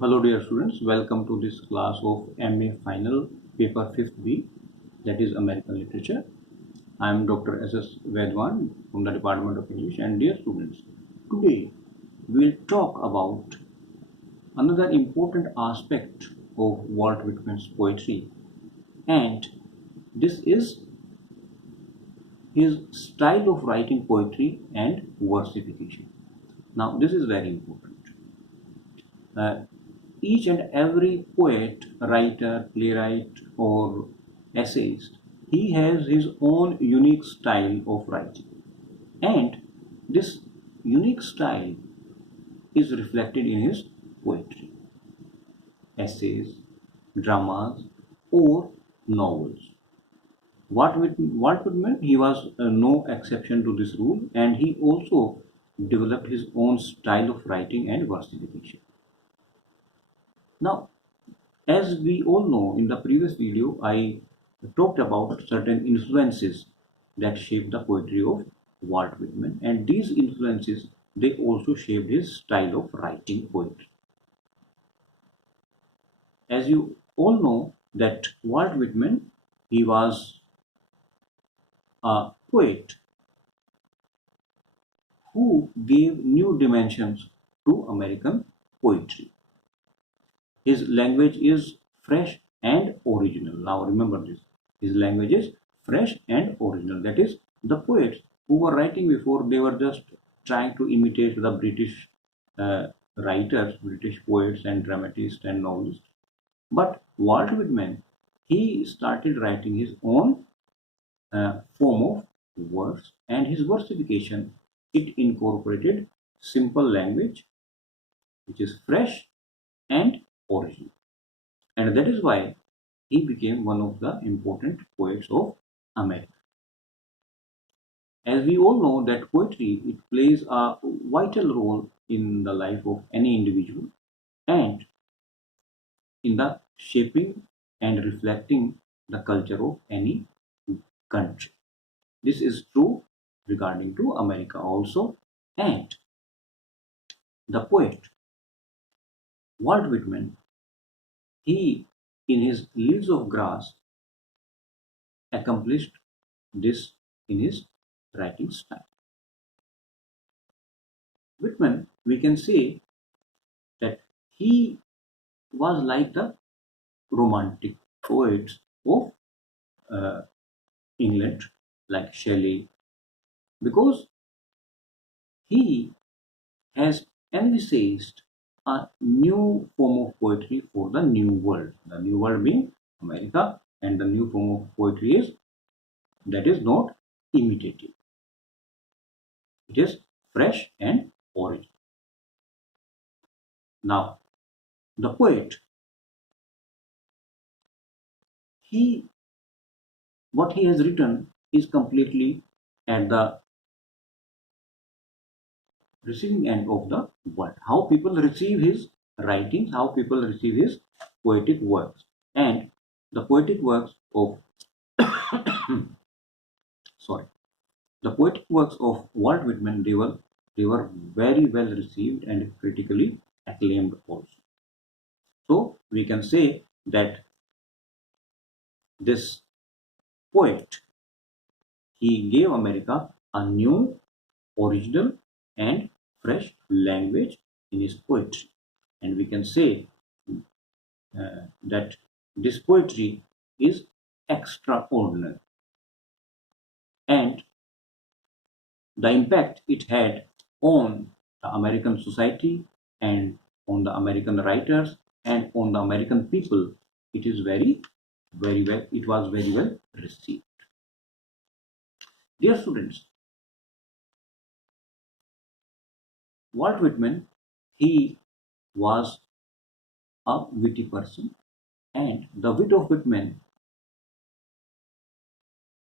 Hello dear students, welcome to this class of MA Final Paper 5th B, that is American Literature. I am Dr. S.S.Vaidwan from the Department of English, and dear students, today we will talk about another important aspect of Walt Whitman's poetry, and this is his style of writing poetry and versification. Now this is very important. Uh, each and every poet, writer, playwright, or essayist, he has his own unique style of writing. And this unique style is reflected in his poetry, essays, dramas, or novels. Walt Whitman, he was no exception to this rule, and he also developed his own style of writing and versification. Now, as we all know, in the previous video, I talked about certain influences that shaped the poetry of Walt Whitman, and these influences they also shaped his style of writing poetry. As you all know, that Walt Whitman he was a poet who gave new dimensions to American poetry. His language is fresh and original. Now remember this. His language is fresh and original. That is, the poets who were writing before, they were just trying to imitate the British writers, British poets and dramatists and novelists. But Walt Whitman, he started writing his own form of verse, and his versification, it incorporated simple language which is fresh and original. And that is why he became one of the important poets of America. As we all know that poetry, it plays a vital role in the life of any individual and in the shaping and reflecting the culture of any country. This is true regarding to America also. And the poet Walt Whitman, he in his Leaves of Grass accomplished this in his writing style. Whitman, we can say that he was like the romantic poets of uh, England, like Shelley, because he has envisaged a new form of poetry for the new world. The new world being America, and the new form of poetry is that is not imitative. It is fresh and original. Now, the poet, he what he has written is completely at the receiving end of the world. How people receive his writings, how people receive his poetic works. And the poetic works of sorry, the poetic works of Walt Whitman, they were very well received and critically acclaimed also. So we can say that this poet, he gave America a new, original, and fresh language in his poetry. And we can say that this poetry is extraordinary, and the impact it had on the American society and on the American writers and on the American people, it is very well, it was very well received. Dear students, Walt Whitman, he was a witty person, and the wit of Whitman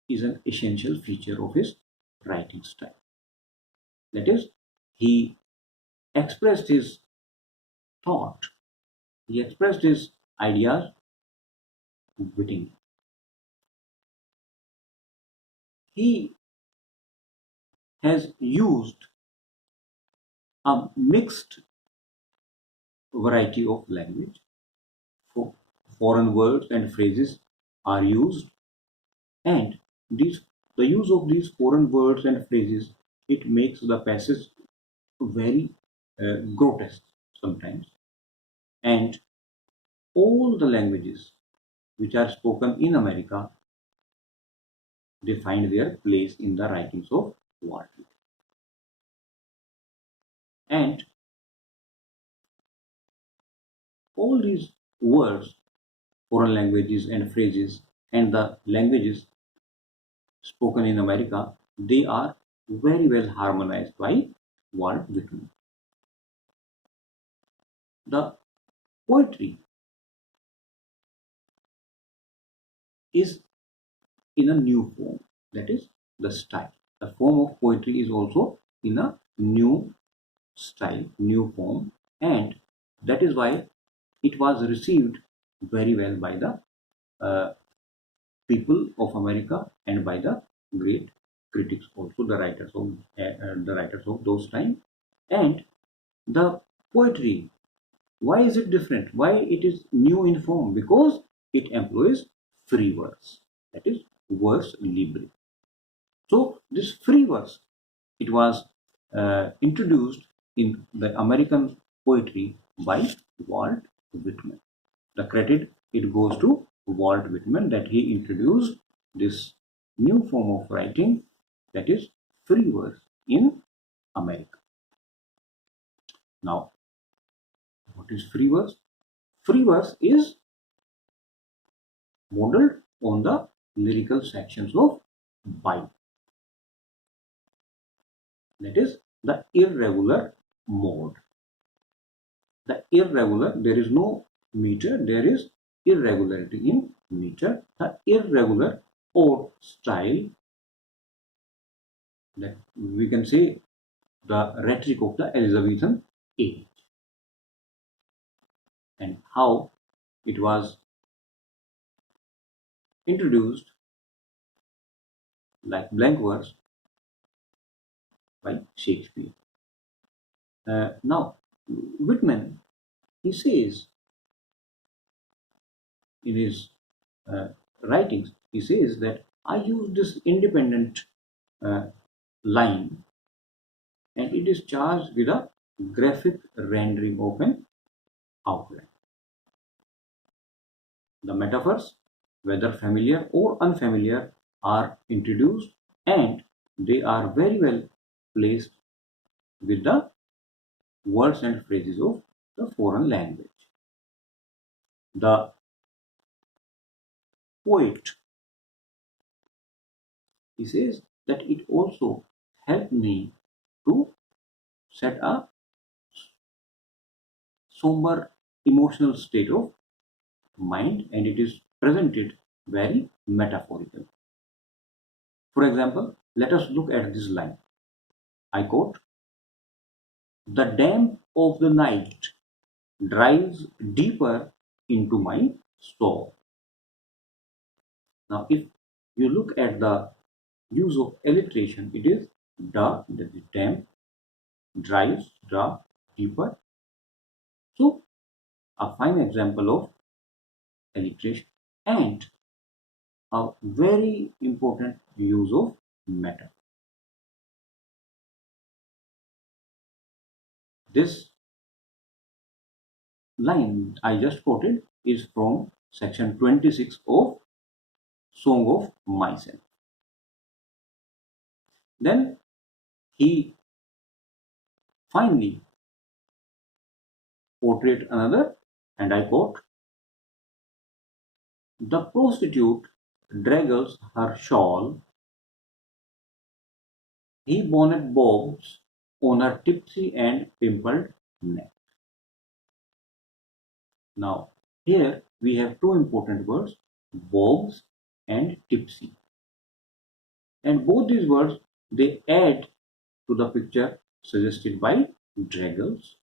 is an essential feature of his writing style. That is, he expressed his thought, he expressed his ideas wittingly. He has used a mixed variety of language. Foreign words and phrases are used, and these the use of these foreign words and phrases, it makes the passage very grotesque sometimes. And all the languages which are spoken in America, they find their place in the writings of Walt Whitman. And all these words, foreign languages and phrases, and the languages spoken in America, they are very well harmonized by Walt Whitman. The poetry is in a new form, that is the style. The form of poetry is also in a new style, new form, and that is why it was received very well by the uh, people of America and by the great critics, also the writers of those time. And the poetry, why is it different? Why it is new in form? Because it employs free verse, that is verse libre. So this free verse, it was introduced in the American poetry by Walt Whitman. The credit, it goes to Walt Whitman, that he introduced this new form of writing, that is free verse in America. Now, what is free verse? Free verse is modeled on the lyrical sections of Bible. That is the irregular mode. The irregular, there is no meter, there is irregularity in meter. The irregular or style, that we can say the rhetoric of the Elizabethan age, and how it was introduced like blank verse by Shakespeare. Now, Whitman, he says in his uh, writings, he says that I use this independent uh, line, and it is charged with a graphic rendering of an outline. The metaphors, whether familiar or unfamiliar, are introduced, and they are very well placed with the words and phrases of the foreign language. The poet, he says that it also helped me to set a somber emotional state of mind, and it is presented very metaphorical. For example, let us look at this line. I quote, "The damp of the night drives deeper into my soul." Now, if you look at the use of alliteration, it is the, that is damp, drives, the, deeper. So, a fine example of alliteration and a very important use of metaphor. This line I just quoted is from section 26 of Song of Myself. Then he finally portrayed another, and I quote, "The prostitute draggles her shawl, he bonnet bobs on her tipsy and pimpled neck." Now, here we have two important words, bobs and tipsy. And both these words, they add to the picture suggested by draggles.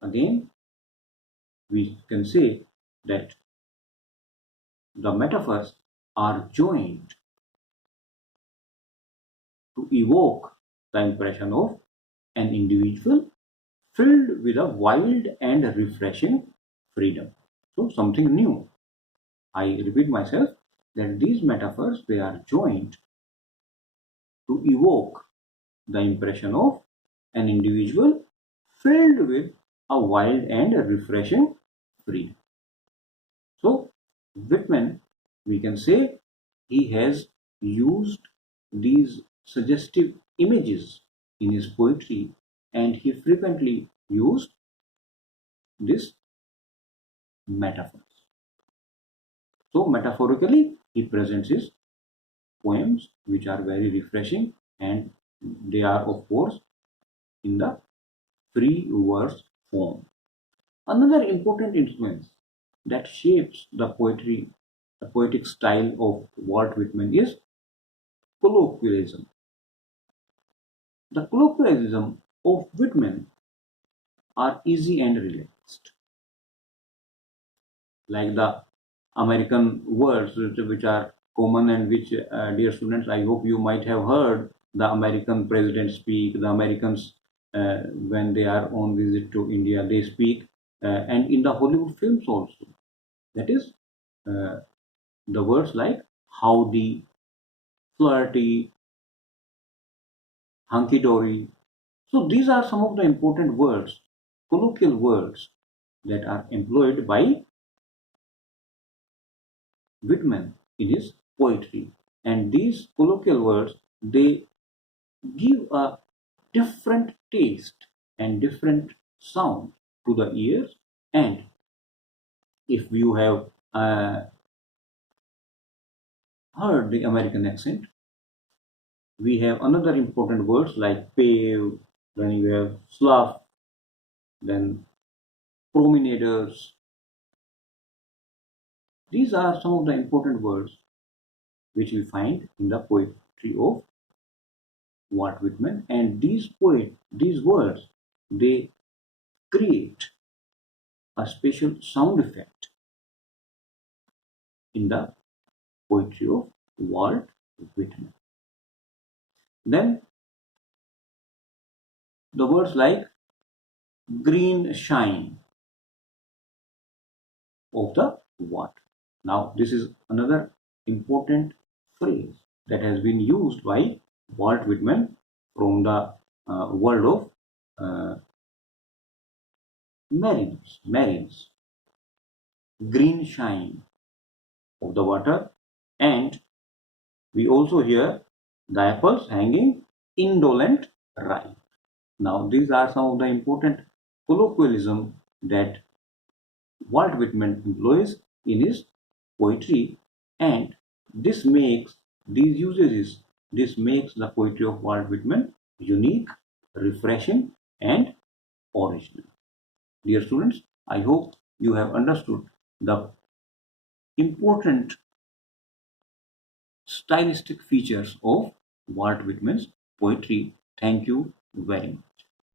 Again, we can say that the metaphors are joined to evoke the impression of an individual filled filled with a wild and refreshing freedom. So something new. I repeat myself that these metaphors, they are joined to evoke the impression of an individual filled with a wild and refreshing freedom. So Whitman, we can say, he has used these suggestive images in his poetry, and he frequently used this metaphors. So metaphorically, he presents his poems which are very refreshing, and they are of course in the free verse form. Another important influence that shapes the poetic style of Walt Whitman is colloquialism. The colloquialism of Whitman are easy and relaxed, like the American words which are common, and which, dear students, I hope you might have heard the American president speak, the Americans, when they are on visit to India, they speak, and in the Hollywood films also. That is, uh, the words like howdy, flirty, hunky dory. So these are some of the important words, colloquial words that are employed by Whitman in his poetry. And these colloquial words, they give a different taste and different sound to the ears. And if you have heard the American accent, we have another important words like pave, then you have slough, then promenaders. These are some of the important words which we find in the poetry of Walt Whitman, and these words, they create a special sound effect in the poetry of Walt Whitman. Then the words like green shine of the water. Now this is another important phrase that has been used by Walt Whitman from the world of marines. Green shine of the water, and we also hear the apples hanging indolent ripe. Now these are some of the important colloquialism that Walt Whitman employs in his poetry, and this makes these usages, this makes the poetry of Walt Whitman unique, refreshing, and original. Dear students, I hope you have understood the important stylistic features of Walt Whitman's poetry. Thank you very much.